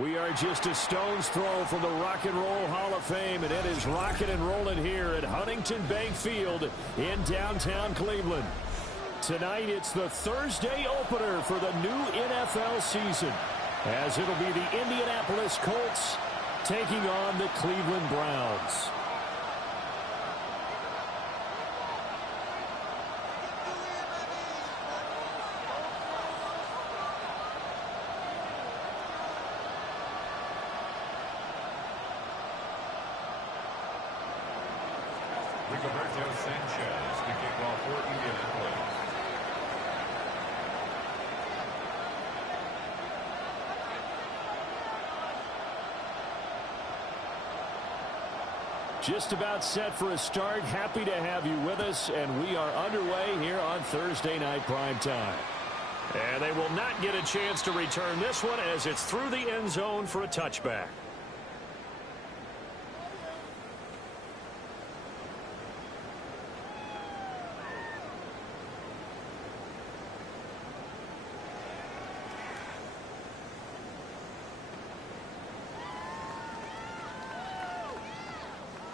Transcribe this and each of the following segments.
We are just a stone's throw from the Rock and Roll Hall of Fame, and it is rocking and rolling here at Huntington Bank Field in downtown Cleveland. Tonight, it's the Thursday opener for the new NFL season, as it'll be the Indianapolis Colts taking on the Cleveland Browns. Just about set for a start. Happy to have you with us, and we are underway here on Thursday Night Prime Time. And they will not get a chance to return this one as it's through the end zone for a touchback.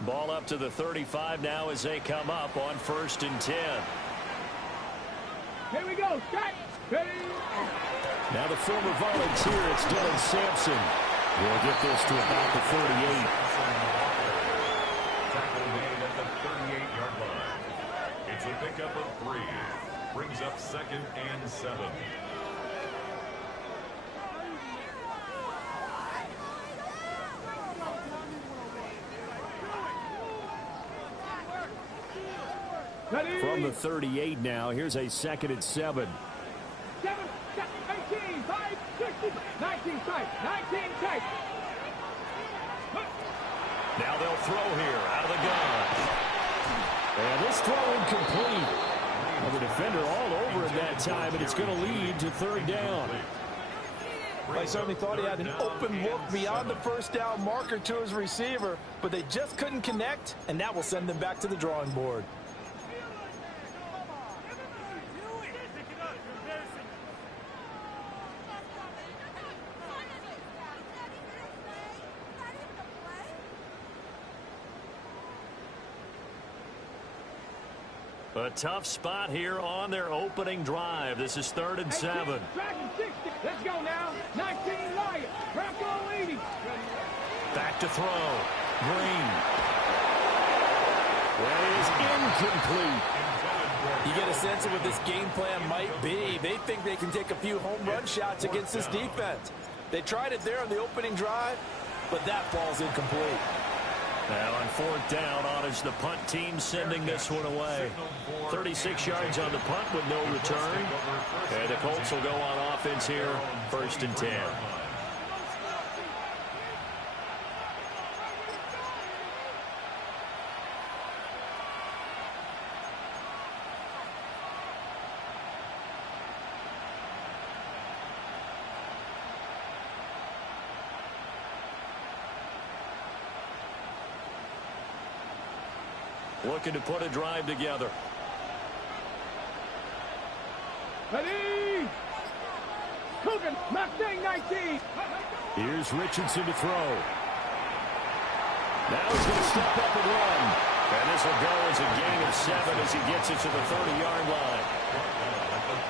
Ball up to the 35 now as they come up on 1st and 10. Here we go. Start. Now the former volunteer, it's Dylan Sampson. We'll get this to about the 38. Tackle made at the 38-yard line. It's a pickup of 3. Brings up 2nd and 7. From the 38 now, here's a 2nd and 7. 7, 18, 5, 60, 19 tight, 19 tight. Now they'll throw here out of the gun. And this throw incomplete. Well, the defender all over it that time, and it's going to lead to 3rd down. I certainly thought he had an open look beyond the 1st down marker to his receiver, but they just couldn't connect, and that will send them back to the drawing board. A tough spot here on their opening drive. This is 3rd and 7. Let's go now. 19 Lions. Bronco 80. Back to throw. Green. That is incomplete. You get a sense of what this game plan might be. They think they can take a few home run shots against this defense. They tried it there on the opening drive, but that ball's incomplete. Now on 4th down, honors the punt team sending this one away. 36 yards on the punt with no return. And the Colts will go on offense here, 1st and 10. Looking to put a drive together. Ready! Coogan, Mustang 19. Here's Richardson to throw. Now he's going to step up and run. And this will go as a gain of 7 as he gets it to the 30-yard line.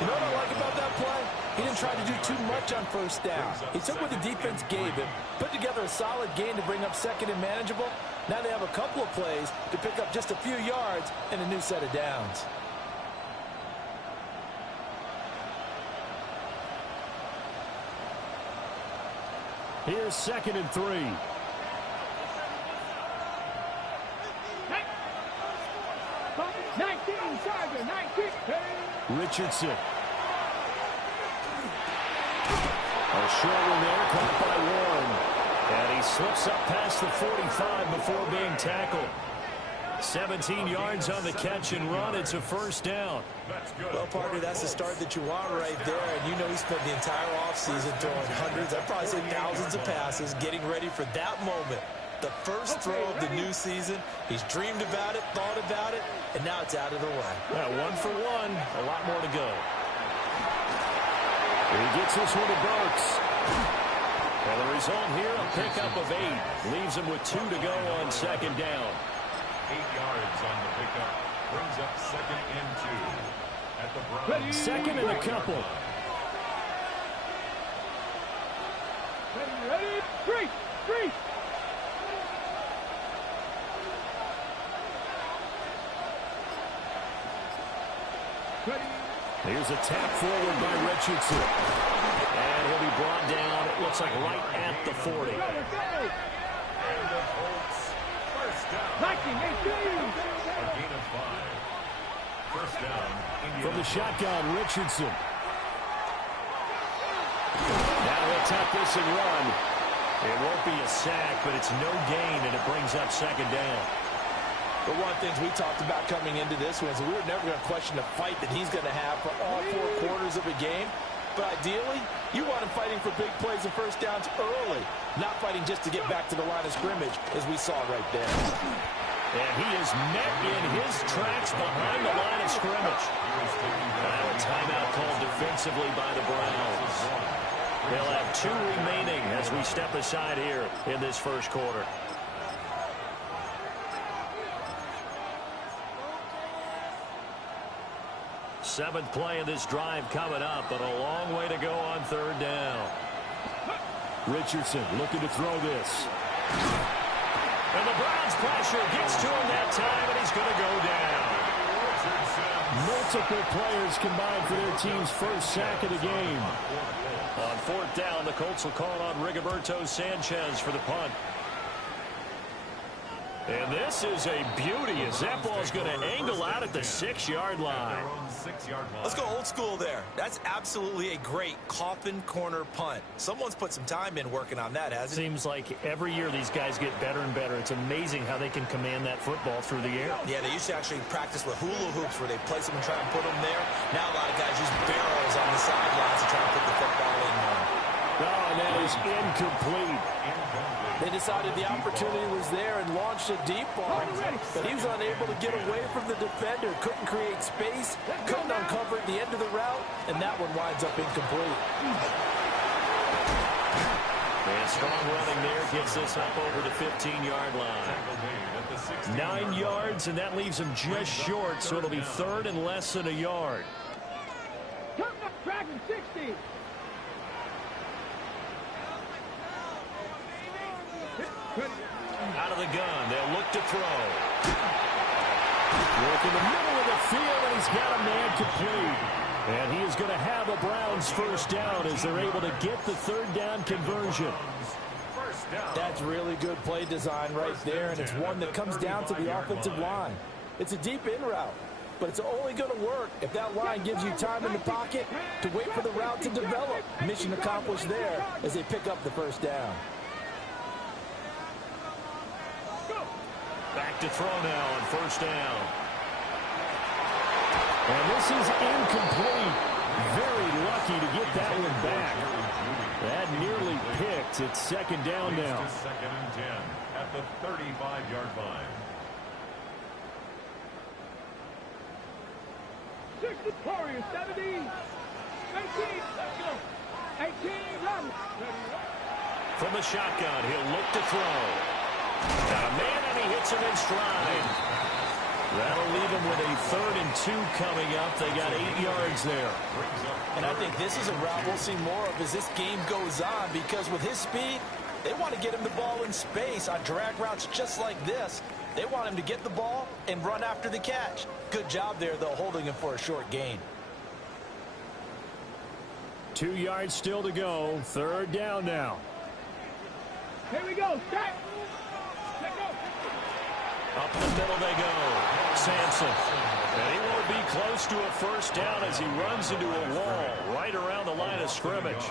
You know what I like about that play? He didn't try to do too much on 1st down. He took what the defense gave him, put together a solid gain to bring up 2nd and manageable. Now they have a couple of plays to pick up just a few yards and a new set of downs. Here's 2nd and 3. Hey. 19, Charger, 19. Hey. Richardson. A short one there, caught by Warren. And he slips up past the 45 before being tackled. 17 yards on the catch and run. It's a 1st down. Well, partner, that's the start that you want right there. And you know he spent the entire offseason throwing hundreds, I'd probably say thousands of passes, getting ready for that moment. The first throw of the new season. He's dreamed about it, thought about it, and now it's out of the way. Yeah, 1 for 1. A lot more to go. He gets this one to Burks. And the result here, a pickup of 8. Leaves him with 2 to go on second down. 8 yards on the pickup. Brings up second and 2. At the Browns. Second and a couple. Ready, 3. Here's a tap forward by Richardson. And he'll be brought down, it looks like right at the 40. And the Colts. First down. 19, 18. A gain of 5. First down. From the shotgun, Richardson. Now he'll tap this and run. It won't be a sack, but it's no gain, and it brings up second down. But one of the things we talked about coming into this one is we were never going to question the fight that he's going to have for all 4 quarters of a game. But ideally, you want him fighting for big plays and first downs early, not fighting just to get back to the line of scrimmage, as we saw right there. And he is met in his tracks behind the line of scrimmage. Now a timeout called defensively by the Browns. They'll have 2 remaining as we step aside here in this first quarter. Seventh play of this drive coming up, but a long way to go on third down. Richardson looking to throw this. And the Browns pressure gets to him that time, and he's going to go down. Multiple players combined for their team's first sack of the game. On fourth down, the Colts will call on Rigoberto Sanchez for the punt. And this is a beauty as that ball's going to angle out at the 6-yard line. Let's go old school there. That's absolutely a great coffin corner punt. Someone's put some time in working on that, hasn't it? Seems like every year these guys get better and better. It's amazing how they can command that football through the air. Yeah, they used to actually practice with hula hoops where they place them and try and put them there. Now a lot of guys use barrels on the sidelines to try and put the football in there. Oh, and that is incomplete. They decided the opportunity was there and launched a deep ball, but he was unable to get away from the defender, couldn't create space, couldn't uncover at the end of the route, and that one winds up incomplete. And strong running there gets this up over the 15-yard line. 9 yards, and that leaves him just short, so it'll be third and less than a yard. Coming up, Dragon 60. Out of the gun, they'll look to throw. Work in the middle of the field, and he's got a man complete. And he is going to have a Browns first down as they're able to get the third down conversion. That's really good play design right there, and it's one that comes down to the offensive line. It's a deep in route, but it's only going to work if that line gives you time in the pocket to wait for the route to develop. Mission accomplished there as they pick up the first down. Back to throw now on first down. And this is incomplete. Very lucky to get that one back. That nearly picked. It's second down now. Second and 10 at the 35-yard line. 60 Warriors, 70. 18, let's go. 18, run. From the shotgun, he'll look to throw. Got a man, and he hits him in stride. That'll leave him with a 3rd and 2 coming up. They got 8 yards there. And I think this is a route we'll see more of as this game goes on, because with his speed, they want to get him the ball in space on drag routes just like this. They want him to get the ball and run after the catch. Good job there, though, holding him for a short gain. 2 yards still to go. Third down now. Here we go. Stack. Up the middle they go. Sampson. And he won't be close to a first down as he runs into a wall right around the line of scrimmage.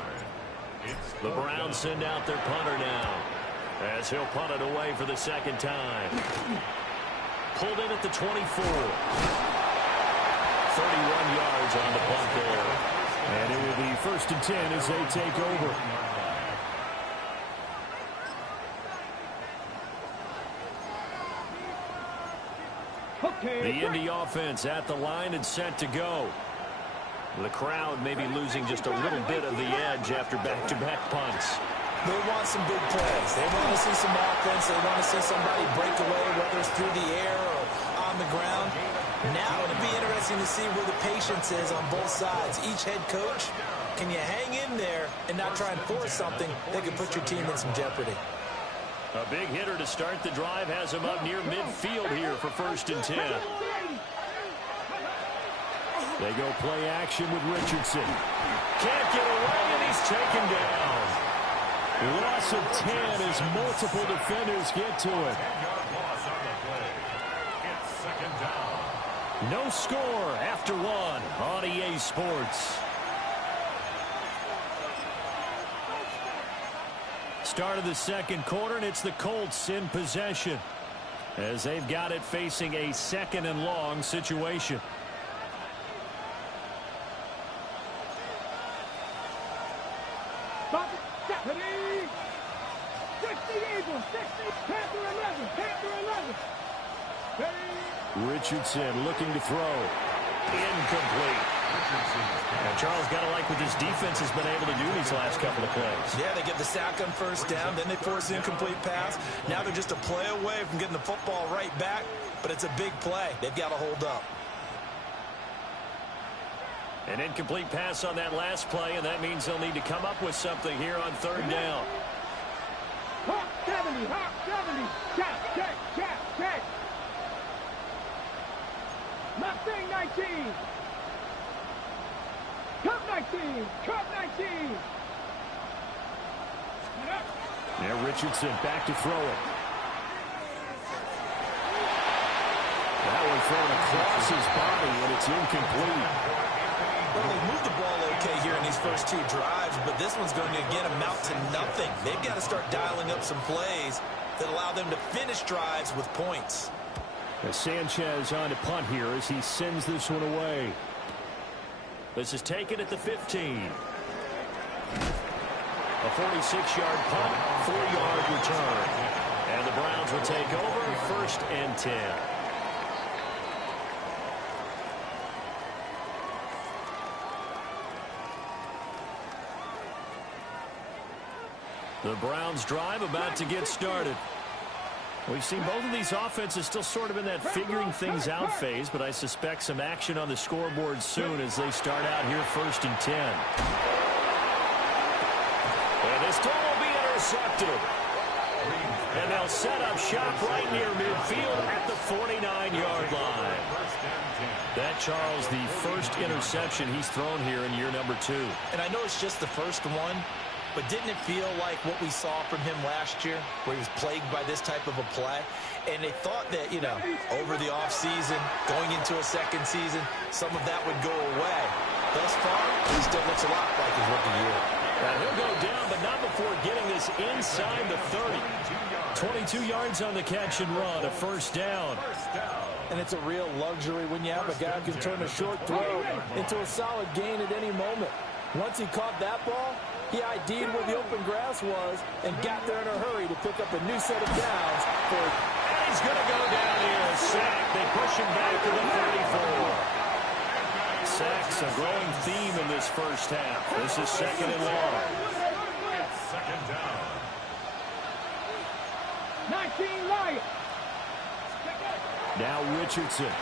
The Browns send out their punter now as he'll punt it away for the second time. Pulled in at the 24. 31 yards on the punt there. And it will be first and 10 as they take over. The Indy offense at the line and set to go. The crowd may be losing just a little bit of the edge after back-to-back punts. They want some big plays. They want to see some offense. They want to see somebody break away, whether it's through the air or on the ground. Now it'll be interesting to see where the patience is on both sides. Each head coach, can you hang in there and not try and force something that could put your team in some jeopardy? A big hitter to start the drive has him up near midfield here for 1st and 10. They go play action with Richardson. Can't get away, and he's taken down. Loss of 10 as multiple defenders get to it. No score after 1 on EA Sports. Start of the 2nd quarter, and it's the Colts in possession as they've got it facing a 2nd and long situation. Stop it. 60 Eagles, 60, Panther 11, Panther 11. Richardson looking to throw. Incomplete. Now, Charles, got to like what this defense has been able to do these last couple of plays. Yeah, they get the sack on 1st down, then they force the incomplete pass. Now they're just a play away from getting the football right back, but it's a big play. They've got to hold up. An incomplete pass on that last play, and that means they'll need to come up with something here on 3rd down. Hawk 70, Hawk 70. Check. Mustang 19. Cup 19. Now Richardson back to throw it. That one thrown across his body, and it's incomplete. Well, they moved the ball okay here in these first 2 drives, but this one's going to, again, amount to nothing. They've got to start dialing up some plays that allow them to finish drives with points. Sanchez on to punt here as he sends this one away. This is taken at the 15. A 46-yard punt, 4-yard return. And the Browns will take over 1st and 10. The Browns drive about to get started. We've seen both of these offenses still sort of in that figuring things out phase, but I suspect some action on the scoreboard soon as they start out here 1st and 10. And this ball will be intercepted. And they'll set up shop right near midfield at the 49-yard line. That, Charles, the first interception he's thrown here in year number 2. And I know it's just the first one, but didn't it feel like what we saw from him last year, where he was plagued by this type of a play? And they thought that, over the offseason, going into a 2nd season, some of that would go away. Thus far, he still looks a lot like his rookie year. And he'll go down, but not before getting this inside the 30. 22 yards on the catch and run, a 1st down. And it's a real luxury when you have a guy who can turn a short throw into a solid gain at any moment. Once he caught that ball, he ID'd where the open grass was and got there in a hurry to pick up a new set of downs. And he's going to go down here. A sack. They push him back to the 34. Sacks a growing theme in this first half. This is 2nd and long. 2nd down. 19 Lions. Now Richardson.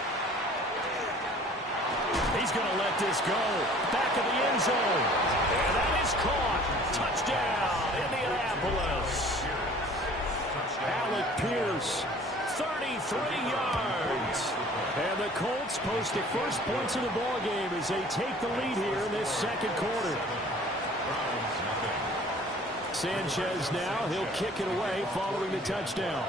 He's going to let this go. Back of the end zone. And that is caught. Touchdown, Indianapolis. Alec Pierce, 33 yards. And the Colts post the first points of the ball game as they take the lead here in this 2nd quarter. Sanchez now, he'll kick it away following the touchdown.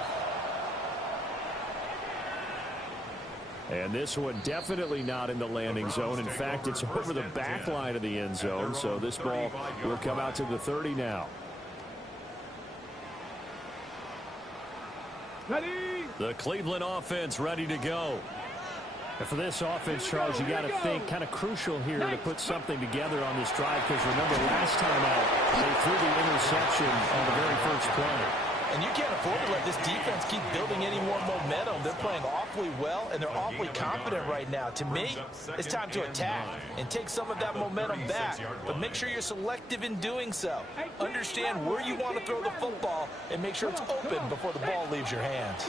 And this one definitely not in the landing zone. In fact, it's over the back line of the end zone. So this ball will come out to the 30 now. Ready. The Cleveland offense ready to go. And for this offense, Charles, you got to think kind of crucial here to put something together on this drive, because remember last time out, they threw the interception on the very first play. And you can't afford to let this defense keep building any more momentum. They're playing awfully well, and they're awfully confident right now. To me, it's time to attack and take some of that momentum back. But make sure you're selective in doing so. Understand where you want to throw the football and make sure it's open before the ball leaves your hands.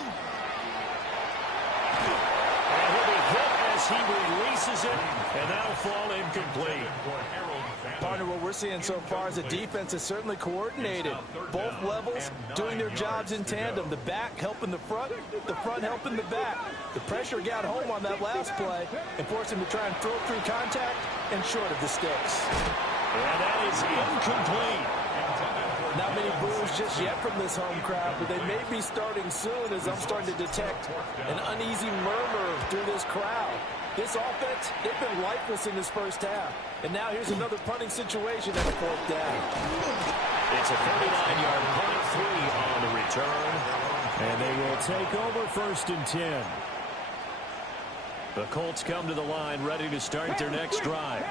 And he'll be hit as he releases it, and that'll fall incomplete. Partner, what we're seeing so far is the defense is certainly coordinated. Both levels doing their jobs in tandem. The back helping the front helping the back. The pressure got home on that last play and forced him to try and throw through contact and short of the sticks. And that is incomplete. Not many boos just yet from this home crowd, but they may be starting soon as I'm starting to detect an uneasy murmur through this crowd. This offense, they've been lifeless in this first half. And now here's another punting situation at the fourth down. It's a 39-yard punt, 3 on the return. And they will take over 1st and 10. The Colts come to the line ready to start their next drive.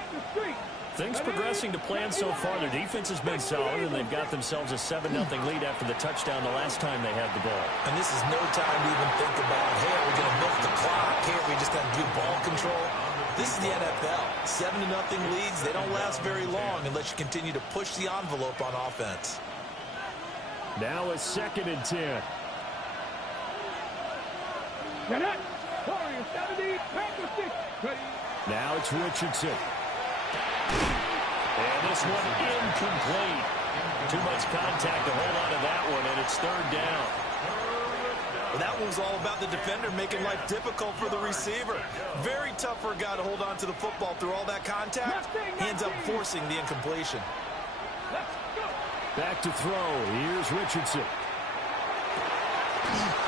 Things progressing to plan so far. Their defense has been solid, and they've got themselves a 7-0 lead after the touchdown the last time they had the ball. And this is no time to even think about, hey, are we going to milk the clock? Hey, are we just going to do ball control? This is the NFL. 7-0 leads, they don't last very long unless you continue to push the envelope on offense. Now a 2nd and 10. Now it's Richardson. And this one incomplete. Too much contact to hold on to that one, and it's 3rd down. Well, that one was all about the defender making life difficult for the receiver. Very tough for a guy to hold on to the football through all that contact. He ends up forcing the incompletion. Back to throw. Here's Richardson.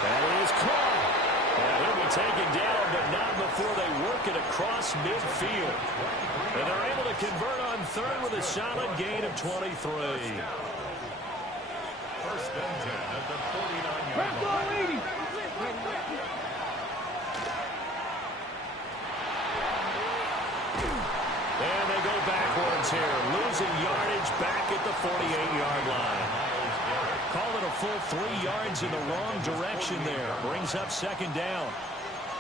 That is caught. And he'll be taken down, but not before they work it across midfield. And they're able to convert on 3rd with a solid gain of 23. 1st and 10 at the 49-yard line. And they go backwards here, losing yardage back at the 48-yard line. Call it a full 3 yards in the wrong direction there. Brings up 2nd down.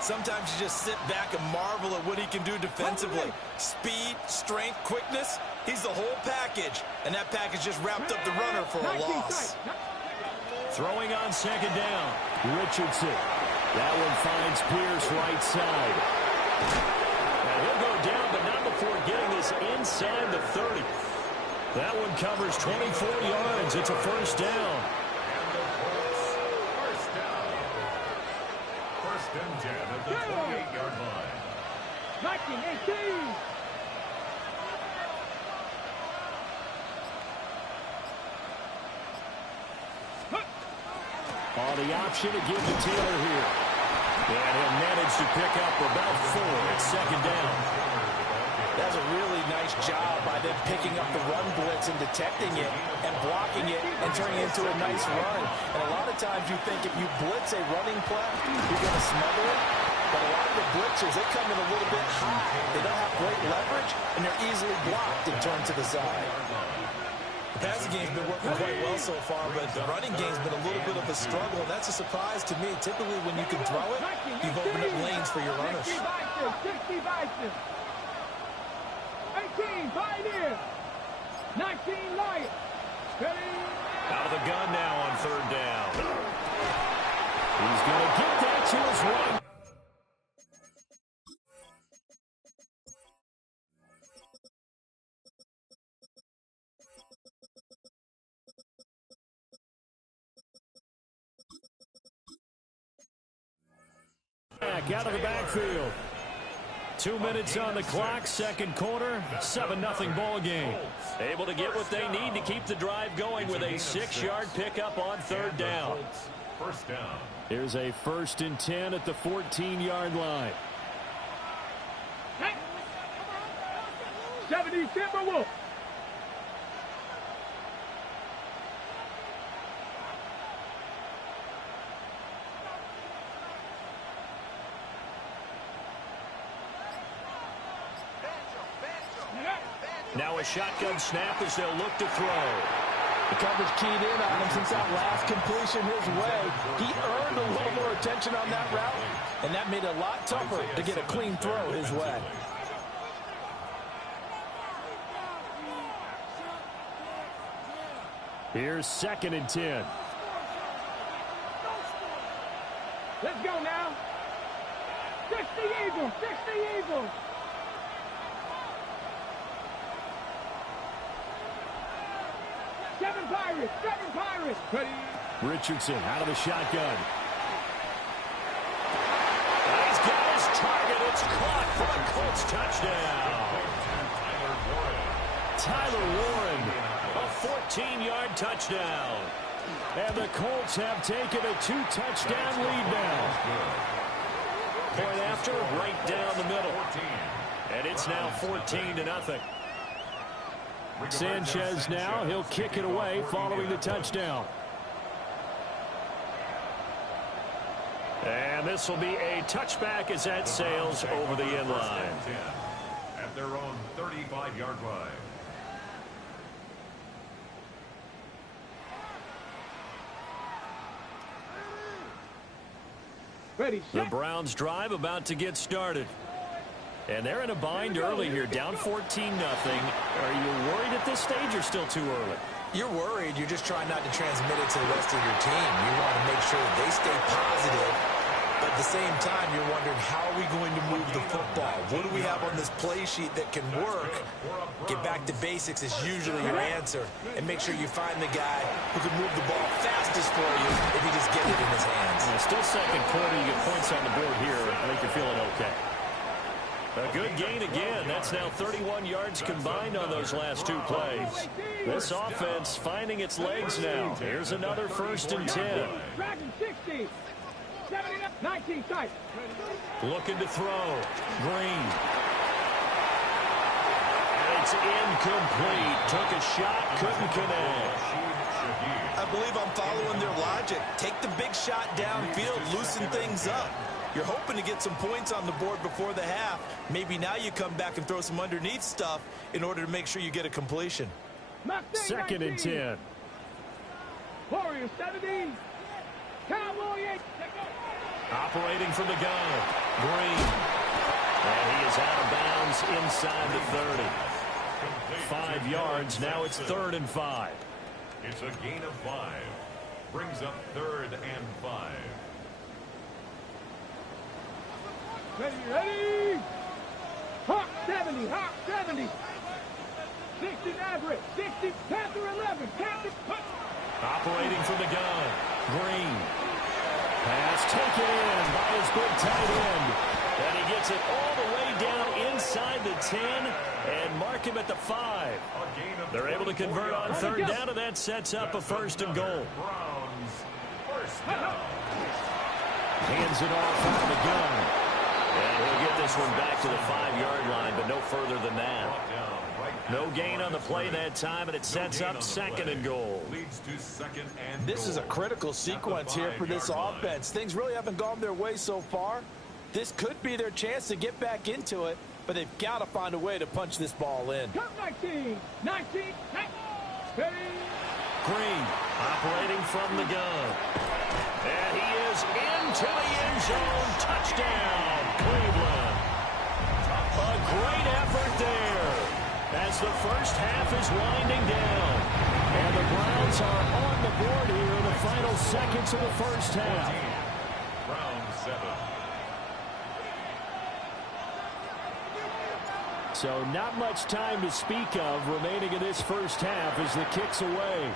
Sometimes you just sit back and marvel at what he can do defensively. Speed, strength, quickness. He's the whole package. And that package just wrapped up the runner for a loss. Throwing on 2nd down. Richardson. That one finds Pierce right side. And he'll go down, but not before getting this inside the 30. That one covers 24 yards. It's a 1st down. And 10 at the 28-yard line. 19-18. On the option to give to Taylor here. And he'll manage to pick up about 4 at 2nd down. That's a really nice job by them picking up the run blitz and detecting it and blocking it and turning it into a nice run. And a lot of times you think if you blitz a running play, you're going to smother it. But a lot of the blitzers, they come in a little bit high. They don't have great leverage, and they're easily blocked and turned to the side. The passing game's been working quite well so far, but the running game's been a little bit of a struggle, and that's a surprise to me. Typically, when you can throw it, you've opened up lanes for your runners. 18, Pioneer. 19, Lions. Out of the gun now on 3rd down. He's going to get that to his right. Back out of the backfield. 2 minutes on the clock, 2nd quarter, 7-0 ball game. Able to get what they need to keep the drive going with a 6-yard pickup on 3rd down. 1st down. Here's a 1st and 10 at the 14-yard line. 70 Timberwolves. Now a shotgun snap as they'll look to throw. The coverage keyed in on him since that last completion his way. He earned a little more attention on that route, and that made it a lot tougher to get a clean throw his way. Here's 2nd and 10. Let's go now. 60 Eagles, 60 Eagles. Seven Pirates. Ready. Richardson out of the shotgun. He's got his target. It's caught for a Colts touchdown. Tyler Warren, a 14-yard touchdown. And the Colts have taken a 2-touchdown lead now. Point after, right down the middle. And it's now 14-0. Sanchez now, he'll kick it away following the touchdown. And this will be a touchback as that sails over the end line. At their own 35-yard line. Ready, The Browns drive about to get started. And they're in a bind early here, down 14-0. Are you worried at this stage or still too early? You're worried. You're just trying not to transmit it to the rest of your team. You want to make sure that they stay positive. But at the same time, you're wondering, how are we going to move the football? What do we have on this play sheet that can work? Get back to basics is usually your answer. And make sure you find the guy who can move the ball fastest for you if he just gets it in his hands. Still second quarter, you get points on the board here. I think you're feeling okay. A good gain again. That's now 31 yards combined on those last 2 plays. This offense finding its legs now. Here's another 1st and 10. Dragon 60. 19 tight. Looking to throw. Green. And it's incomplete. Took a shot, couldn't connect. I believe I'm following their logic. Take the big shot downfield, loosen things up. You're hoping to get some points on the board before the half. Maybe now you come back and throw some underneath stuff in order to make sure you get a completion. 2nd and 10. Warriors 70. Cowboy 8. Operating from the gun. Green. And he is out of bounds inside the 30. 5 yards. Now it's 3rd and 5. It's a gain of 5. Brings up 3rd and 5. Ready. Hawk 70. 60 Maverick. 60 Panther 11. Panther. Operating from the gun. Green. Pass taken in by his big tight end. And he gets it all the way down inside the 10 and mark him at the 5. They're able to convert on 3rd down, and that sets up a 1st and goal. Hands it off out of the gun. And he'll get this one back to the 5-yard line, but no further than that. No gain on the play that time, and it sets up 2nd and goal. This is a critical sequence here for this offense. Things really haven't gone their way so far. This could be their chance to get back into it, but they've got to find a way to punch this ball in. 19. Ready. Green operating from the gun. And he is into the end zone. Touchdown, Cleveland. A great effort there as the first half is winding down. And the Browns are on the board here in the final seconds of the first half. Round 7. So not much time to speak of remaining in this first half as the kick's away.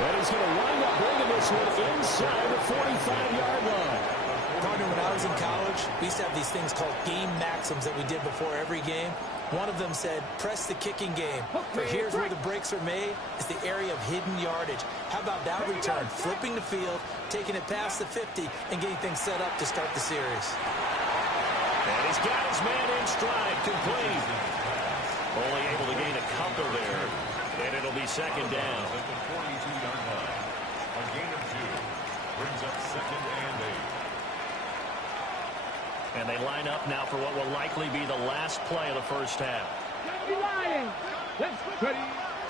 And he's going to wind up bringing this one inside the 45-yard line. Partner, when I was in college, we used to have these things called game maxims that we did before every game. One of them said, press the kicking game. For here's where the breaks are made. It's the area of hidden yardage. How about that return? Flipping the field, taking it past the 50, and getting things set up to start the series. And he's got his man in stride, complete. Only able to gain a couple there, and it'll be 2nd down. At the 42-yard line. A gain of 2. Brings up 2nd and 8. And they line up now for what will likely be the last play of the first half.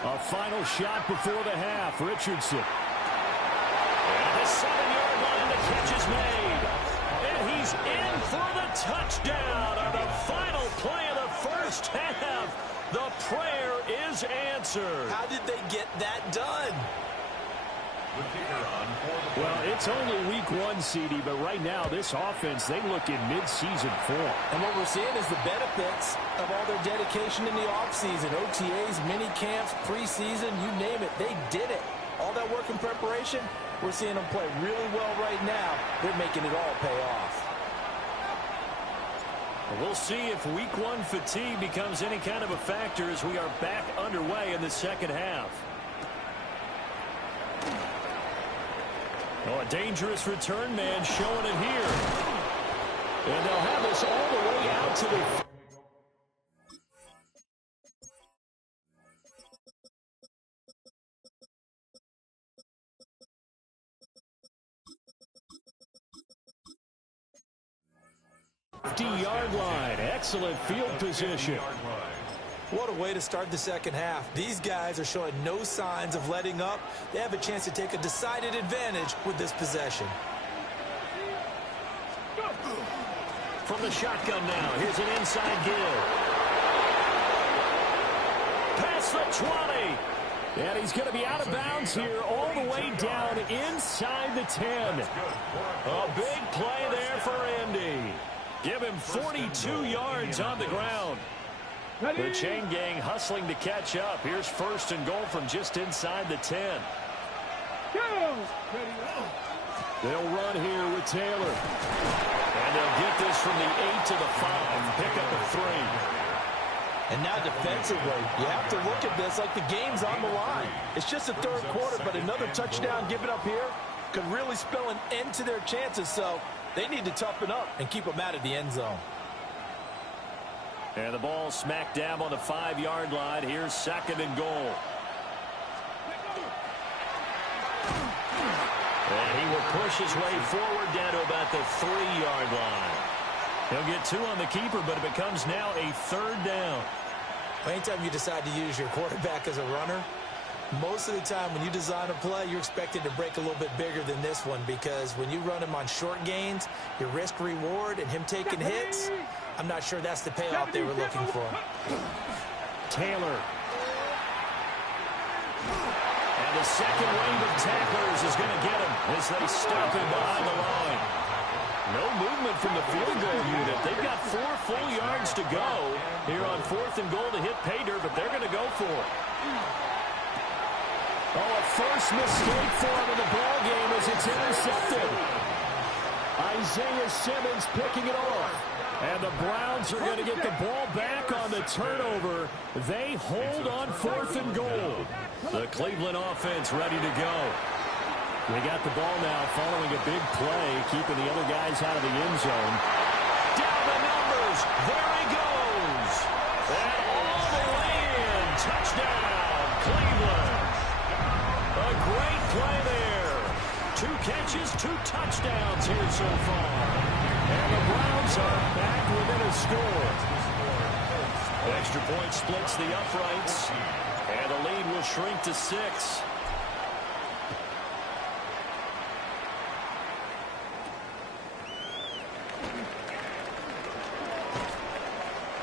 A final shot before the half. Richardson. And the 7-yard line, the catch is made. And he's in for the touchdown on the final play of the first half. The prayer is answered. How did they get that done? Well, it's only week 1, CD, but right now this offense, they look in mid-season form. And what we're seeing is the benefits of all their dedication in the offseason. OTAs, mini camps, preseason, you name it, they did it. All that work in preparation, we're seeing them play really well right now. They're making it all pay off. We'll see if week 1 fatigue becomes any kind of a factor as we are back underway in the second half. Oh, a dangerous return man showing it here. And they'll have us all the way out to the... yard line. Excellent field position. What a way to start the second half. These guys are showing no signs of letting up. They have a chance to take a decided advantage with this possession. From the shotgun now, here's an inside give. Past the 20. And he's going to be out of bounds here all the way down inside the 10. A big play there for Indy. Give him 42 yards on the ground. The chain gang hustling to catch up. Here's 1st and goal from just inside the 10. They'll run here with Taylor. And they'll get this from the 8 to the 5. Pick up a 3. And now defensively, you have to look at this like the game's on the line. It's just the 3rd quarter, but another touchdown given up here could really spell an end to their chances. So they need to toughen up and keep them out of the end zone. And the ball smack dab on the 5-yard line. Here's 2nd and goal. And he will push his way forward down to about the 3-yard line. He'll get 2 on the keeper, but it becomes now a 3rd down. Anytime you decide to use your quarterback as a runner, most of the time when you design a play, you're expected to break a little bit bigger than this one, because when you run him on short gains, your risk-reward and him taking hits, I'm not sure that's the payoff they were looking for. Taylor. And the second wave of tacklers is going to get him as they stop him behind the line. No movement from the field goal unit. They've got 4 full yards to go here on 4th and goal to hit pay dirt, but they're going to go for it. Oh, a first mistake for him in the ball game as it's intercepted. Isaiah Simmons picking it off. And the Browns are going to get the ball back on the turnover. They hold on 4th and goal. The Cleveland offense ready to go. They got the ball now following a big play, keeping the other guys out of the end zone. Down the numbers. There he goes. And all the way in. Touchdown, Cleveland. A great play there. 2 catches, 2 touchdowns here so far. And the Browns are back within a score. Extra point splits the uprights. And the lead will shrink to 6.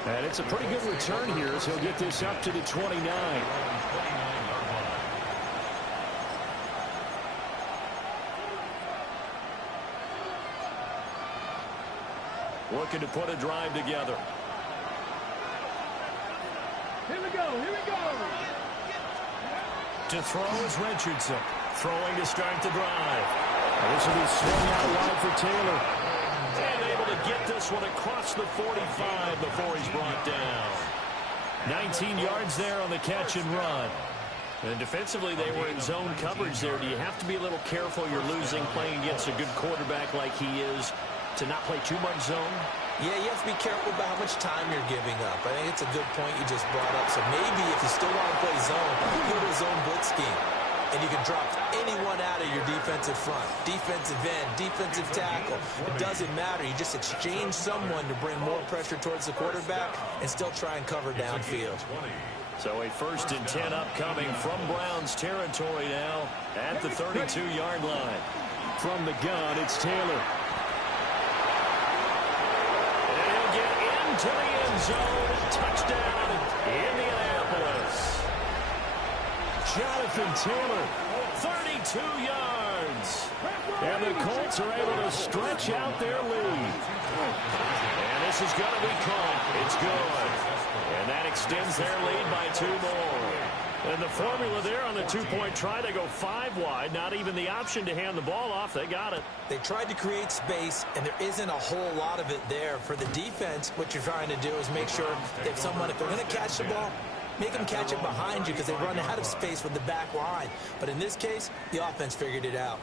And it's a pretty good return here as he'll get this up to the 29. Looking to put a drive together. Here we go, here we go. To throw is Richardson. Throwing to start the drive. And this will be swung out wide for Taylor. And able to get this one across the 45 before he's brought down. 19 yards there on the catch and run. And defensively, they were in zone coverage there. Do you have to be a little careful you're losing playing against a good quarterback like he is to not play too much zone? Yeah, you have to be careful about how much time you're giving up. I think it's a good point you just brought up. So maybe if you still want to play zone, go to a zone blitz scheme. and you can drop anyone out of your defensive front. Defensive end, defensive tackle. It doesn't matter. You just exchange someone to bring more pressure towards the quarterback and still try and cover downfield. So a 1st and 10 upcoming from Browns territory now at the 32-yard line. From the gun, it's Taylor. And he'll get into the end zone. Touchdown, Indianapolis. Jonathan Taylor, 32 yards. And the Colts are able to stretch out their lead. And this is going to be caught. It's good. And that extends their lead by 2 more. And the formula there on the 2-point try, they go 5 wide. Not even the option to hand the ball off. They got it. They tried to create space, and there isn't a whole lot of it there. For the defense, what you're trying to do is make sure that if they're going to catch the ball, make them catch it behind you because they run out of space with the back line. But in this case, the offense figured it out.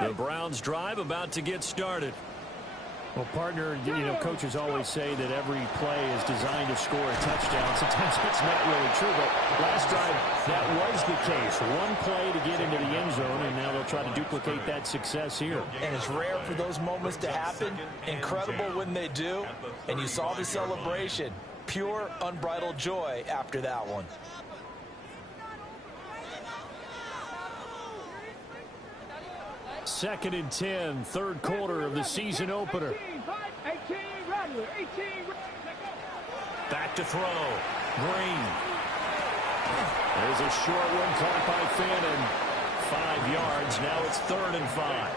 The Browns drive about to get started. Well, partner, coaches always say that every play is designed to score a touchdown. Sometimes that's not really true, but last drive, that was the case. One play to get into the end zone, and now they'll try to duplicate that success here. And it's rare for those moments to happen. Incredible when they do. And you saw the celebration. Pure, unbridled joy after that one. Second and 10, 3rd quarter of the season opener. 18, Rattler, 18. Back to throw. Green. There's a short one caught by Fannin. 5 yards. Now it's 3rd and 5.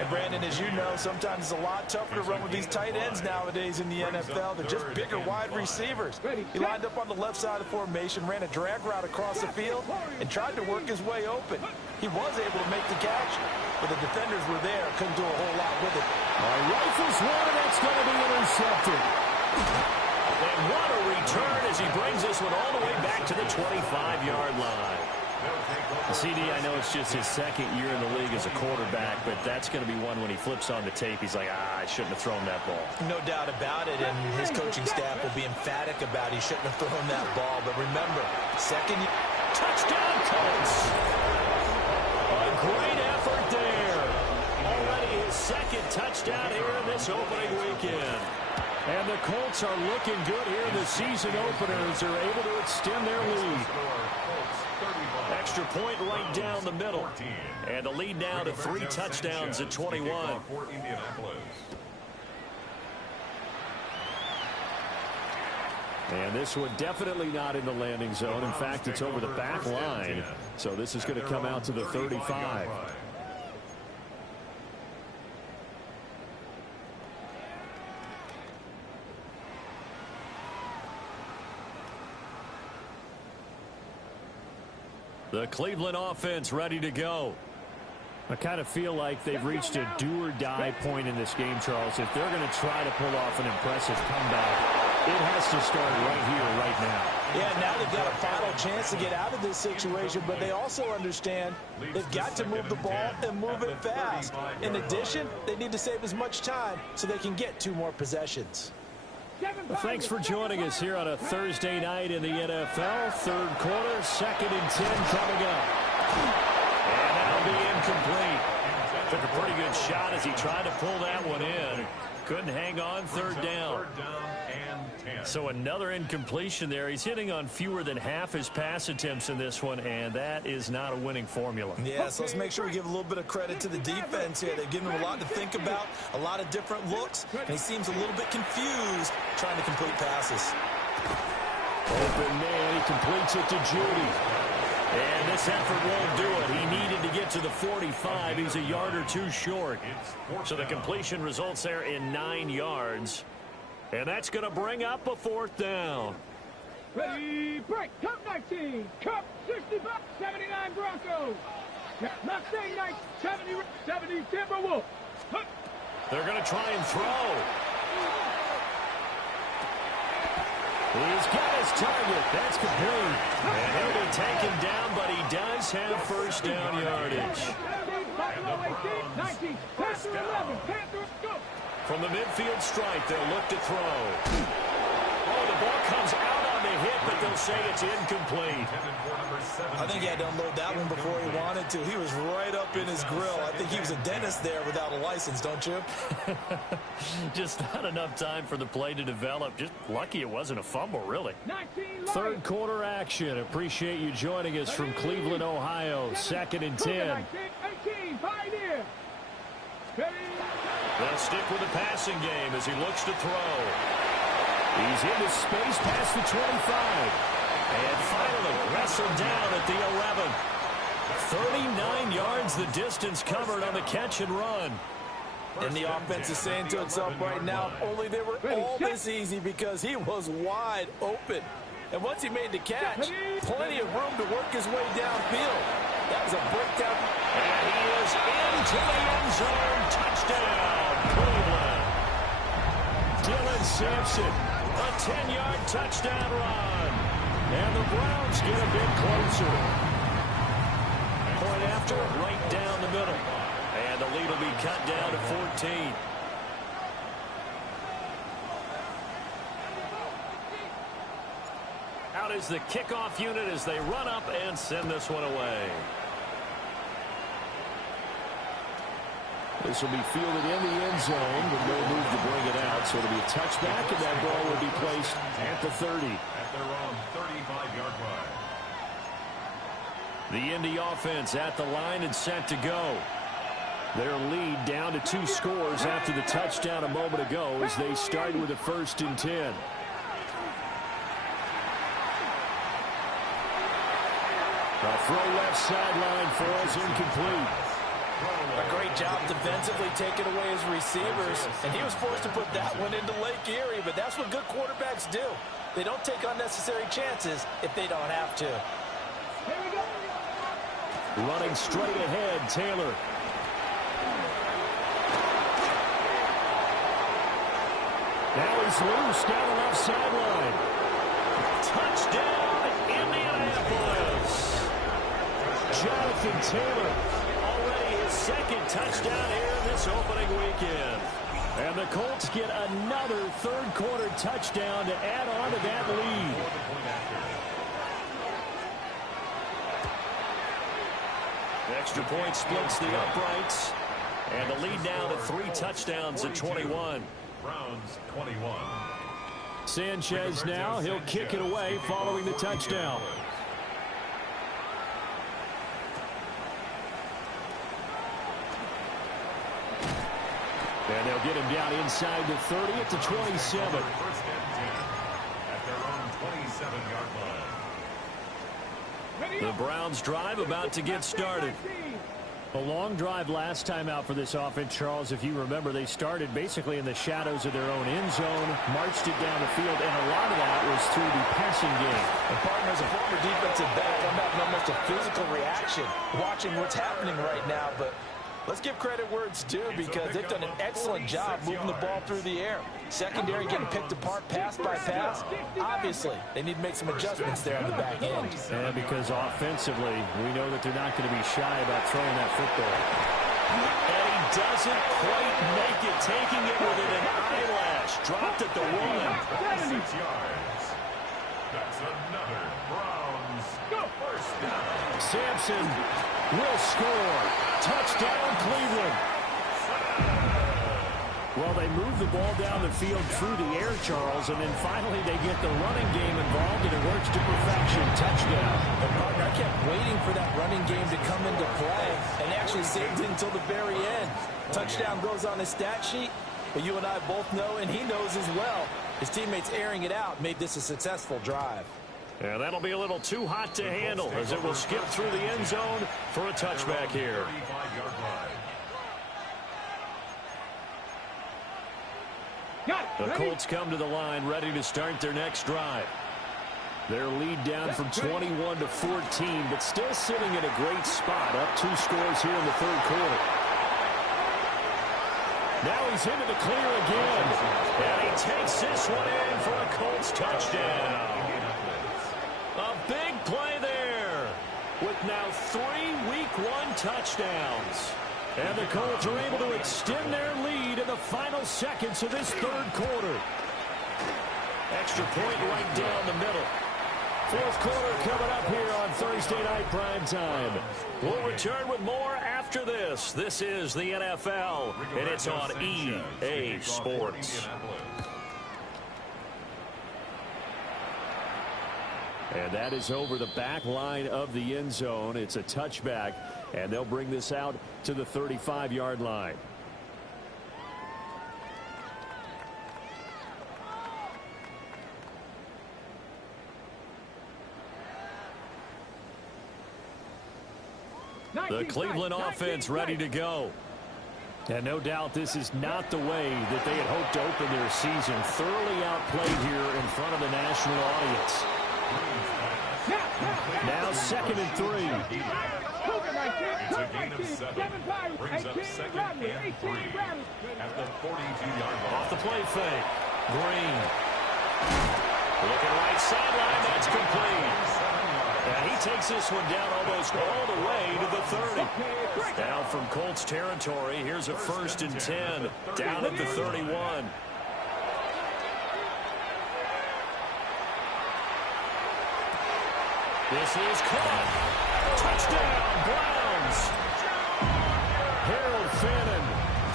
And Brandon, as you know, sometimes it's a lot tougher to run with these tight ends nowadays in the NFL. They're just bigger wide receivers. He lined up on the left side of the formation, ran a drag route across the field, and tried to work his way open. He was able to make the catch, but the defenders were there, couldn't do a whole lot with it. Rifles one, and that's going to be intercepted. And what a return as he brings this one all the way back to the 25-yard line. CD, I know it's just his 2nd year in the league as a quarterback, but that's going to be one when he flips on the tape. He's like, I shouldn't have thrown that ball. No doubt about it, and his coaching staff will be emphatic about he shouldn't have thrown that ball. But remember, 2nd year. Touchdown, Colts! A great effort there. Already his 2nd touchdown here in this opening weekend. And the Colts are looking good here in the season opener as they're able to extend their lead. Extra point right down the middle. And the lead now to 3 touchdowns at 21. And this one definitely not in the landing zone. In fact, it's over the back line. So this is going to come out to the 35. The Cleveland offense ready to go. I kind of feel like they've reached a do-or-die point in this game, Charles. If they're going to try to pull off an impressive comeback, it has to start right here, right now. Yeah, now they've got a final chance to get out of this situation, but they also understand they've got to move the ball and move it fast. In addition, they need to save as much time so they can get 2 more possessions. Well, thanks for joining us here on a Thursday night in the NFL. 3rd quarter, 2nd and 10 coming up. And that'll be incomplete. Took a pretty good shot as he tried to pull that one in. Couldn't hang on, 3rd down. So another incompletion there. He's hitting on fewer than half his pass attempts in this one, and that is not a winning formula. Yeah, so let's make sure we give a little bit of credit to the defense here. They've given him a lot to think about, a lot of different looks, and he seems a little bit confused trying to complete passes. Open man, he completes it to Judy. And this effort won't do it. He needed to get to the 45. He's a yard or 2 short. So the completion results there in 9 yards. And that's going to bring up a 4th down. Ready, break. Cup 19. Cup 65. 79 Broncos. Mustang 70 Timberwolves. They're going to try and throw. He's got his target. That's complete. And he'll be taken down, but he does have 1st down yardage. From the midfield stripe, they'll look to throw. Oh, the ball comes out on the hit, but they'll say it's incomplete. I think he had to unload that one before he wanted to. He was right up in his grill. I think he was a dentist there without a license, don't you? Just not enough time for the play to develop. Just lucky it wasn't a fumble, really. Third quarter action. Appreciate you joining us from Cleveland, Ohio. 2nd and 10. They'll stick with the passing game as he looks to throw. He's into space past the 25. And finally wrestled down at the 11. 39 yards the distance covered on the catch and run. And the offense is saying to itself right now, only they were all this easy because he was wide open. And once he made the catch, plenty of room to work his way downfield. That was a breakdown. And he is into the end zone. Touchdown, Cleveland. Dylan Sampson, a 10-yard touchdown run. And the Browns get a bit closer. Point after, right down the middle. And the lead will be cut down to 14. Out is the kickoff unit as they run up and send this one away. This will be fielded in the end zone, but no move to bring it out. So it'll be a touchback, and that ball will be placed at the 30. At their own 35-yard line. The Indy offense at the line and set to go. Their lead down to 2 scores after the touchdown a moment ago as they start with a 1st and 10. A throw left sideline falls incomplete. A great job defensively taking away his receivers, and he was forced to put that one into Lake Erie, but that's what good quarterbacks do. They don't take unnecessary chances if they don't have to. Running straight ahead, Taylor. Now he's loose down the left sideline. Touchdown, Indianapolis. Jonathan Taylor. Already his 2nd touchdown here this opening weekend. And the Colts get another third quarter touchdown to add on to that lead. Extra point splits the uprights. And the lead now to 3 touchdowns at 21. Browns 21. Sanchez now, he'll kick it away following the touchdown. And they'll get him down inside the 30 at the 27. 1st and 10 at their own 27-yard line. The Browns drive about to get started. A long drive last time out for this offense, Charles. If you remember, they started basically in the shadows of their own end zone, marched it down the field, and a lot of that was through the passing game. And partner, as a former defensive back, I'm having almost a physical reaction watching what's happening right now, but let's give credit where it's due because they've done an excellent job moving the ball through the air. Secondary getting picked apart pass by pass. Obviously, they need to make some adjustments there on the back end. And because offensively, we know that they're not going to be shy about throwing that football. And he doesn't quite make it, taking it within an eyelash. Dropped at the 1. 6 yards. That's another Browns first down. Sampson will score. Touchdown, Cleveland. Well, they move the ball down the field through the air, Charles, and then finally they get the running game involved, and it works to perfection. Touchdown. And partner, I kept waiting for that running game to come into play and actually saved it until the very end. Touchdown goes on his stat sheet, but you and I both know, and he knows as well, his teammates airing it out made this a successful drive. And that'll be a little too hot to handle as it will skip through the end zone for a touchback here. 35-yard line. The Colts come to the line ready to start their next drive. Their lead down from 21 to 14, but still sitting in a great spot. Up 2 scores here in the third quarter. Now he's into the clear again. And he takes this one in for a Colts touchdown. A big play there with now 3 Week 1 touchdowns. And the Colts are able to extend their lead in the final seconds of this third quarter. Extra point right down the middle. Fourth quarter coming up here on Thursday Night Primetime. We'll return with more after this. This is the NFL, and it's on EA Sports. And that is over the back line of the end zone. It's a touchback, and they'll bring this out to the 35-yard line. The Cleveland offense ready to go. And no doubt this is not the way that they had hoped to open their season. Thoroughly outplayed here in front of the national audience. Now 2nd and 3. It's a gain of 7. Brings up 2nd and 3 at the 42-yard line. Off the play fake. Green. Looking right sideline. That's complete. And he takes this one down almost all the way to the 30. Down from Colts territory. Here's a 1st and 10 down at the 31. This is caught. Touchdown, Browns. Harold Fannin,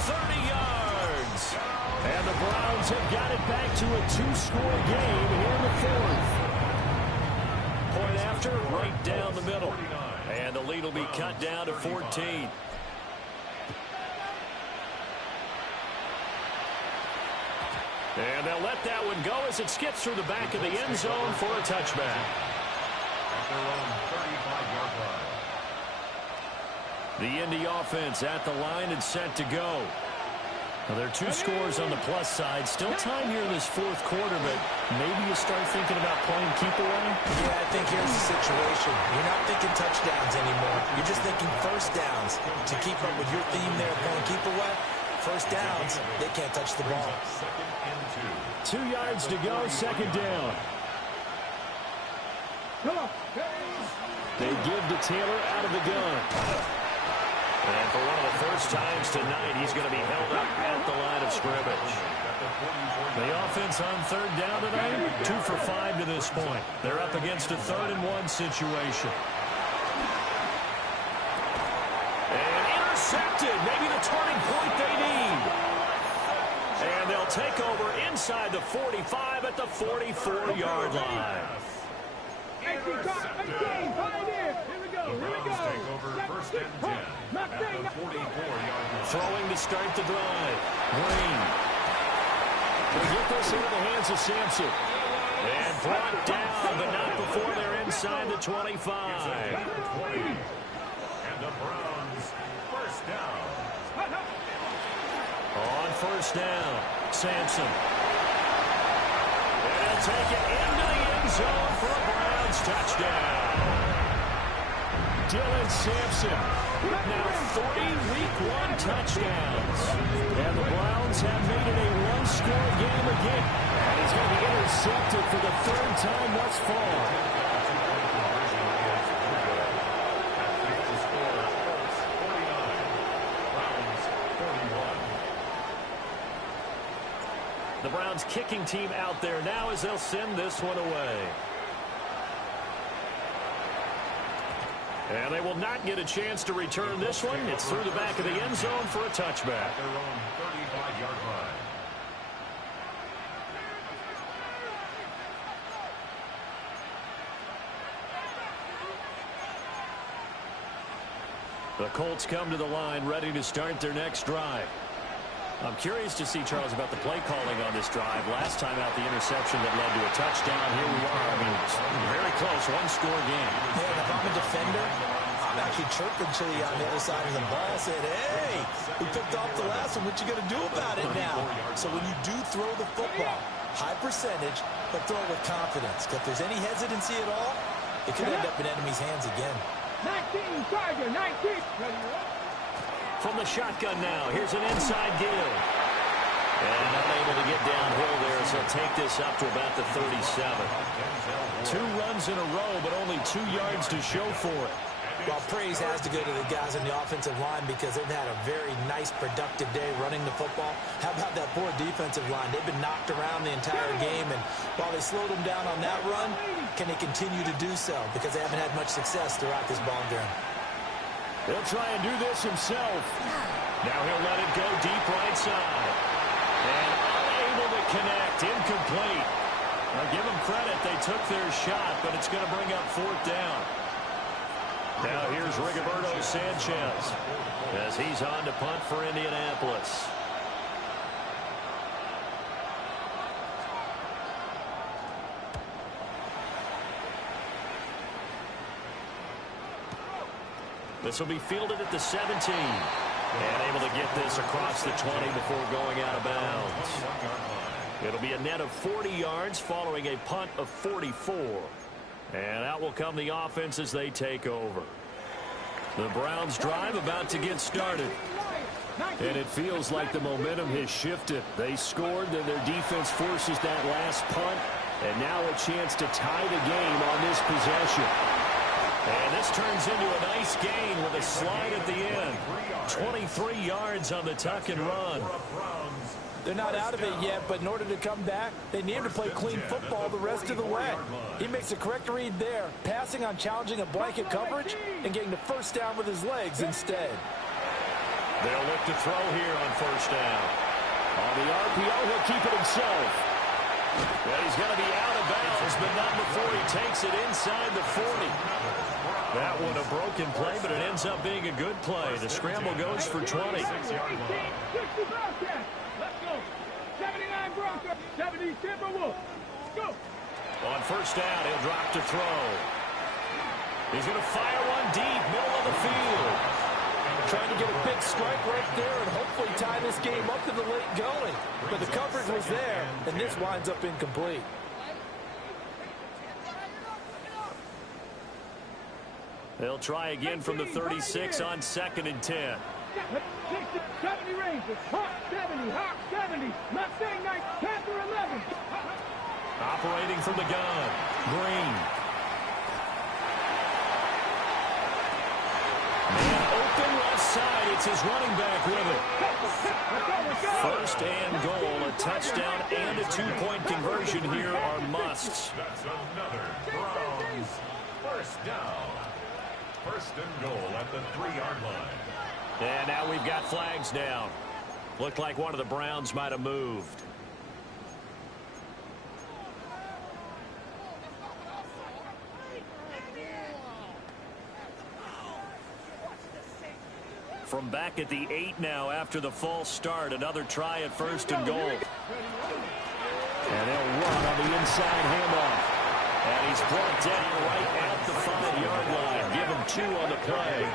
30 yards. And the Browns have got it back to a 2-score game here in the 4th. Point after, right down the middle. And the lead will be cut down to 14. And they'll let that one go as it skips through the back of the end zone for a touchback. At their own 35-yard line. The Indy offense at the line and set to go. Well, there are 2 scores on the plus side. Still time here in this 4th quarter, but maybe you start thinking about playing keep away? Yeah, I think here's the situation. You're not thinking touchdowns anymore. You're just thinking first downs. To keep up with your theme there, playing keep away, first downs, they can't touch the ball. 2 yards to go, 2nd down. They give to Taylor out of the gun. And for one of the first times tonight, he's going to be held up at the line of scrimmage. The offense on 3rd down tonight, 2 for 5 to this point. They're up against a 3rd and 1 situation. And intercepted, maybe the turning point they need. And they'll take over inside the 45 at the 44-yard line. The Browns take over 1st and 10 at the 44-yard line. Throwing to start the drive. Green. They get this into the hands of Sampson. And brought down, but not before they're inside the 25. And the Browns, 1st down. On 1st down, Sampson. And take it into the end zone for a Browns touchdown. Dylan Sampson with now 3 Week 1 touchdowns. And the Browns have made it a 1-score game again. And he's going to be intercepted for the 3rd time thus far. The Browns kicking team out there now as they'll send this one away. And they will not get a chance to return this one. It's through the back of the end zone for a touchback. At their own 35-yard line. The Colts come to the line ready to start their next drive. I'm curious to see, Charles, about the play calling on this drive. Last time out, the interception that led to a touchdown. Here we are. I mean, it's very close, 1-score game. Yeah, and if I'm a defender, I'm actually chirping Chili on the other side of the ball, saying, hey, we picked off the last one. What you going to do about it now? So when you do throw the football, high percentage, but throw it with confidence. Because if there's any hesitancy at all, it could end up in enemy's hands again. 19, Tiger, 19. From the shotgun now, here's an inside give. And unable to get downhill there as he'll take this up to about the 37. 2 runs in a row, but only 2 yards to show for it. Well, praise has to go to the guys on the offensive line because they've had a very nice, productive day running the football. How about that poor defensive line? They've been knocked around the entire game, and while they slowed them down on that run, can they continue to do so? Because they haven't had much success throughout this ball game. He'll try and do this himself. Now he'll let it go deep right side. And unable to connect, incomplete. I'll give them credit. They took their shot, but it's going to bring up fourth down. Now here's Rigoberto Sanchez as he's on to punt for Indianapolis. This will be fielded at the 17. And able to get this across the 20 before going out of bounds. It'll be a net of 40 yards following a punt of 44. And out will come the offense as they take over. The Browns drive about to get started. And it feels like the momentum has shifted. They scored, then their defense forces that last punt. And now a chance to tie the game on this possession. And this turns into a nice gain with a slide at the end. 23 yards on the tuck and run. They're not out of it yet, but in order to come back, they need to play clean football the rest of the way. He makes a correct read there, passing on challenging a blanket coverage and getting the first down with his legs instead. They'll look to throw here on first down. On the RPO, he'll keep it himself. Well, he's going to be out of bounds, but not before he takes it inside the 40. That one a broken play, but it ends up being a good play. The scramble goes for 20. On first down, he'll drop to throw. He's going to fire one deep, middle of the field. Trying to get a big strike right there and hopefully tie this game up in the late going. But the coverage was there, and this winds up incomplete. They'll try again from the 36 on 2nd and 10. 70 Rangers, Hawk 70, Hawk 70, Mustang Knight, Panther 11. Operating from the gun, Green. Man open left side, it's his running back with it. First and goal, a touchdown and a two-point conversion here are musts. That's another Browns first down. First and goal at the 3-yard line. And now we've got flags down. Looked like one of the Browns might have moved. From back at the 8 now after the false start, another try at first and goal. And they'll run on the inside handoff. And he's brought down right at the 5-yard line. Give him 2 on the play.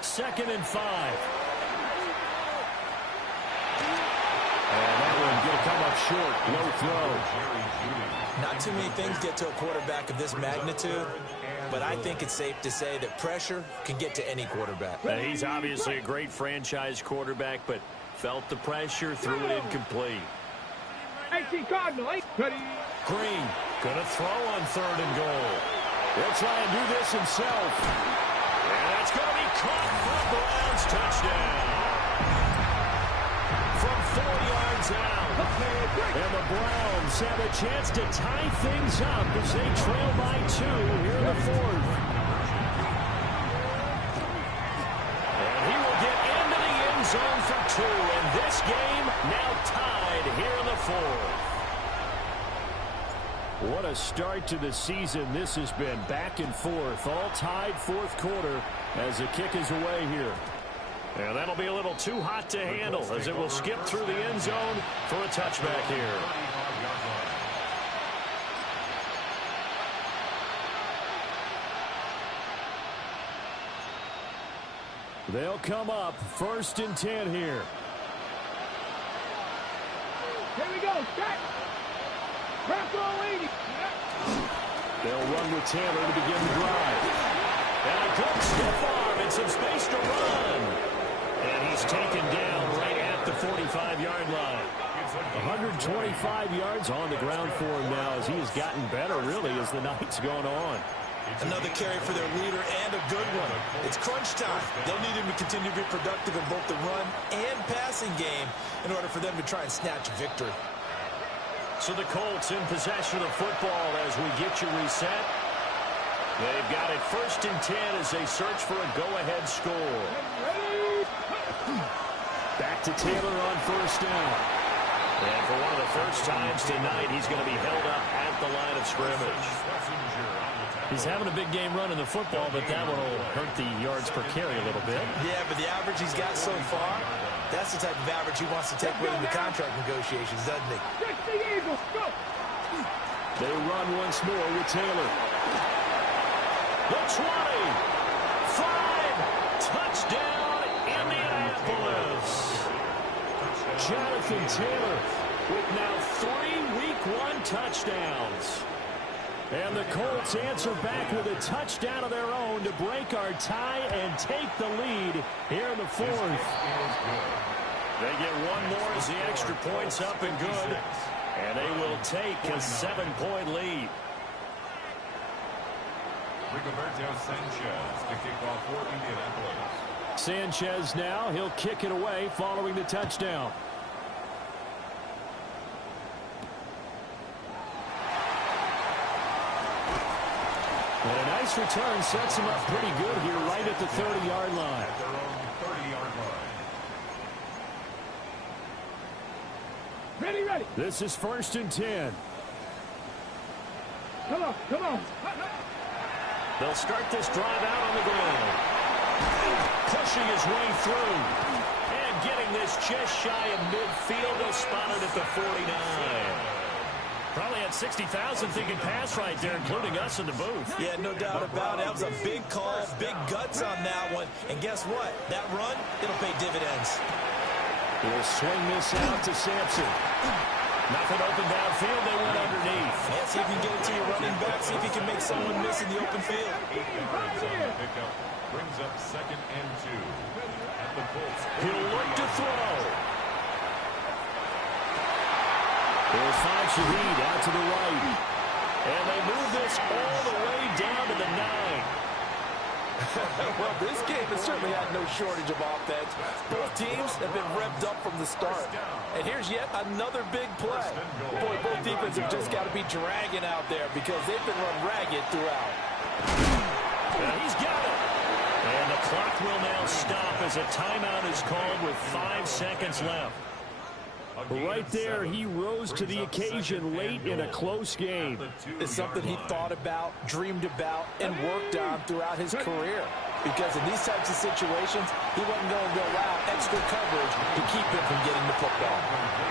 Second and 5. And that one's going to come up short. Low throw. Not too many things get to a quarterback of this magnitude, but I think it's safe to say that pressure can get to any quarterback. He's obviously a great franchise quarterback, but felt the pressure, threw it incomplete. 18 Cardinal, 8. Green going to throw on 3rd and goal. He'll try and do this himself. And it's going to be caught for a Browns touchdown. From 4 yards out. And the Browns have a chance to tie things up as they trail by 2 here in the 4th. And he will get into the end zone for 2. And this game now tied here in the 4th. What a start to the season this has been. Back and forth, all tied 4th quarter as the kick is away here. And that'll be a little too hot to handle as it will skip through the end zone for a touchback here. They'll come up 1st and 10 here. Here we go, set. Bronco 80. They'll run with Taylor to begin the drive. And a good stiff arm and some space to run. And he's taken down right at the 45-yard line. 125 yards on the ground for him now as he has gotten better, really, as the night's gone on. Another carry for their leader and a good one. It's crunch time. They'll need him to continue to be productive in both the run and passing game in order for them to try and snatch a victory. So the Colts in possession of the football as we get you reset. They've got it 1st and 10 as they search for a go-ahead score. Back to Taylor on 1st down. And for one of the first times tonight, he's going to be held up at the line of scrimmage. He's having a big game running the football, but that one will hurt the yards per carry a little bit. Yeah, but the average he's got so far, that's the type of average he wants to take with him to contract negotiations, doesn't he? They run once more with Taylor. The 20, 5, touchdown, Indianapolis. Jonathan Taylor with now 3 Week 1 touchdowns. And the Colts answer back with a touchdown of their own to break our tie and take the lead here in the 4th. They get one more as the extra point's up and good. And they will take a 7-point lead. Rigoberto Sanchez to kick off for Indianapolis. Sanchez now, he'll kick it away following the touchdown. And a nice return sets him up pretty good here right at the 30-yard line. At their own 30-yard line. Ready. This is 1st and 10. Come on. They'll start this drive out on the ground. Pushing his way through. And getting this just shy of midfield. They'll spot it at the 49. Probably had 60,000 thinking pass right there, including us in the booth. Yeah, no doubt about it. That was a big call, big guts on that one. And guess what? That run, it'll pay dividends. He'll swing this out to Sampson. Nothing open downfield. They went underneath. Yeah, see if you can get it to your running back. See if you can make someone miss in the open field. 8 yards on the pickup. Brings up 2nd and 2. At the Colts. He'll look to throw. There's Five Shaheed out to the right. And they move this all the way down to the 9. Well, this game has certainly had no shortage of offense. Both teams have been revved up from the start. And here's yet another big play. Boy, both defenses have just got to be dragging out there because they've been run ragged throughout. And he's got it. And the clock will now stop as a timeout is called with 5 seconds left. Right there, he rose to the occasion late in a close game. It's something he thought about, dreamed about, and worked on throughout his career. Because in these types of situations, he wasn't going to allow extra coverage to keep him from getting the football.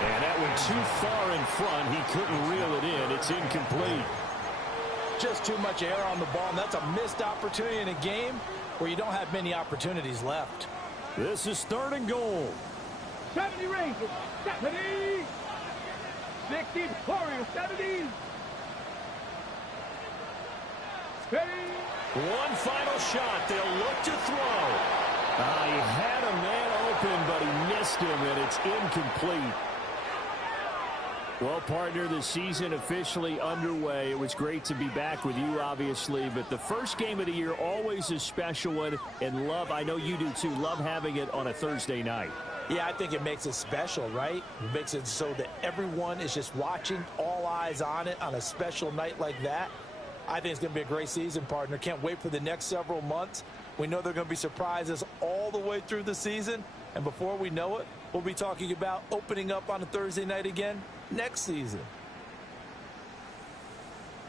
And that one too far in front. He couldn't reel it in. It's incomplete. Just too much air on the ball, and that's a missed opportunity in a game where you don't have many opportunities left. This is 3rd and goal. 70 Rangers, 70. 60 Warriors, 70. Ready. One final shot. They'll look to throw. He had a man open, but he missed him, and it's incomplete. Well, partner, the season officially underway. It was great to be back with you, obviously, but the first game of the year, always a special one, and love, I know you do too, love having it on a Thursday night. Yeah, I think it makes it special, right? It makes it so that everyone is just watching, all eyes on it on a special night like that. I think it's going to be a great season, partner. Can't wait for the next several months. We know there are going to be surprises all the way through the season, and before we know it, we'll be talking about opening up on a Thursday night again next season.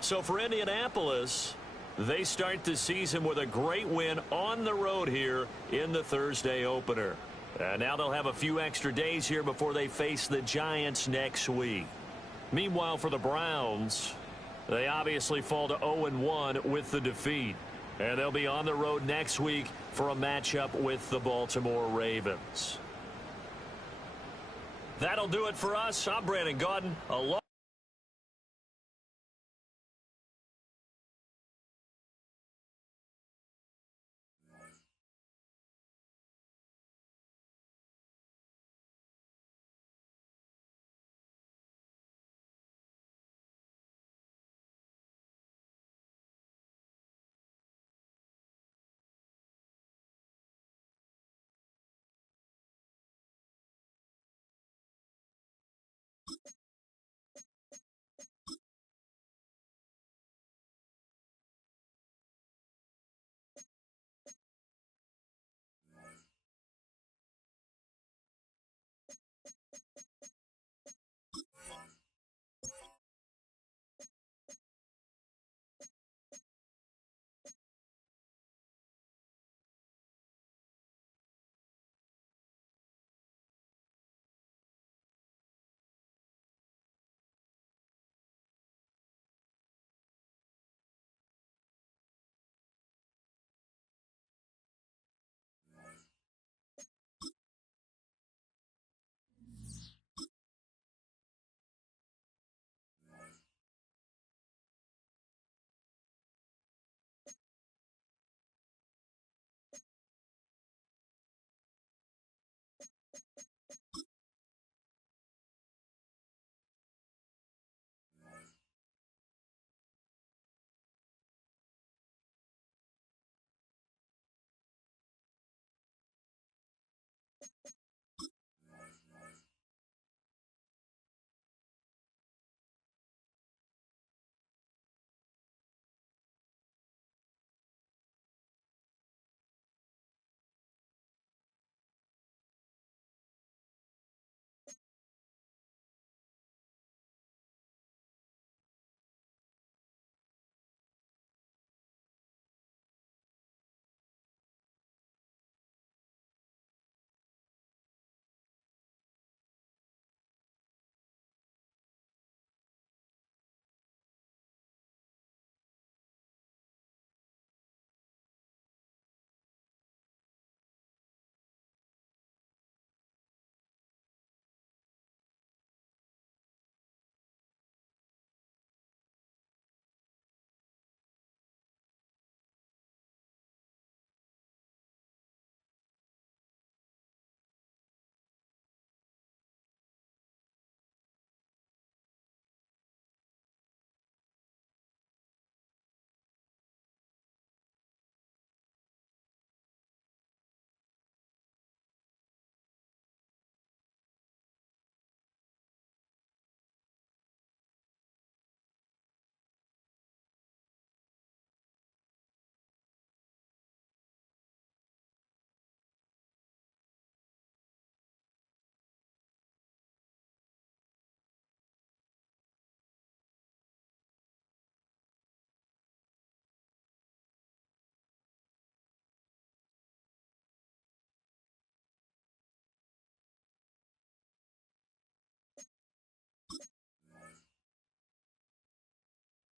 So for Indianapolis, they start the season with a great win on the road here in the Thursday opener. Now they'll have a few extra days here before they face the Giants next week. Meanwhile, for the Browns, they obviously fall to 0-1 with the defeat. And they'll be on the road next week for a matchup with the Baltimore Ravens. That'll do it for us. I'm Brandon Gaudin.